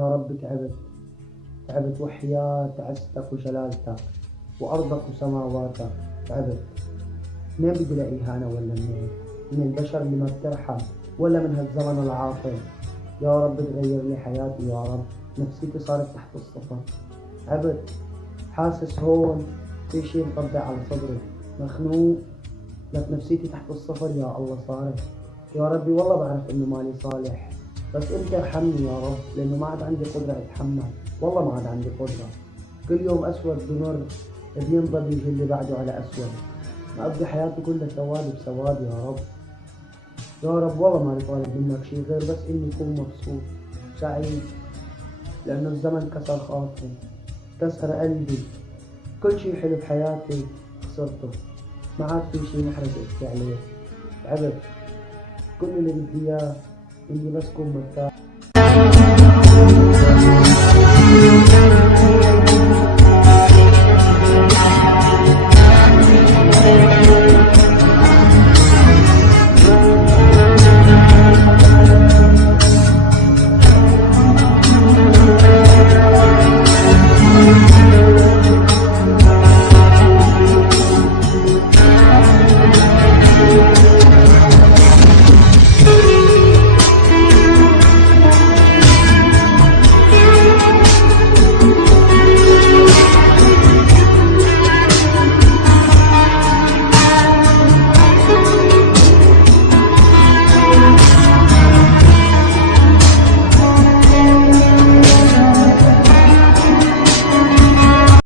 يا رب تعبت، تعبت وحياة عزتك وجلالتك وأرضك وسماواتك. تعبت. منين بدي ألاقي إهانة ولا منين؟ من البشر اللي ما بترحم ولا من هالزمن العاطل؟ يا رب تغير لي حياتي يا رب. نفسيتي صارت تحت الصفر. تعبت. حاسس هون في شي مطبع على صدري. مخنوق. لك نفسيتي تحت الصفر يا الله صارت. يا ربي والله بعرف إنه مالي صالح، بس أنت ارحمني يا رب، لأنه ما عاد عندي قدرة أتحمل. والله ما عاد عندي قدرة. كل يوم أسود بمر بينضل يجي اللي بعده على أسود. مقضي حياتي كلها سواد بسواد يا رب. يا رب والله ماني طالب منك شي غير بس إني أكون مبسوط سعيد، لأنه الزمن كسر خاطري، كسر قلبي. كل شي حلو بحياتي خسرته. ما عاد في شي محرج أبكي عليه. تعبت. كل اللي بدي إياه إني بس أكون مرتاح.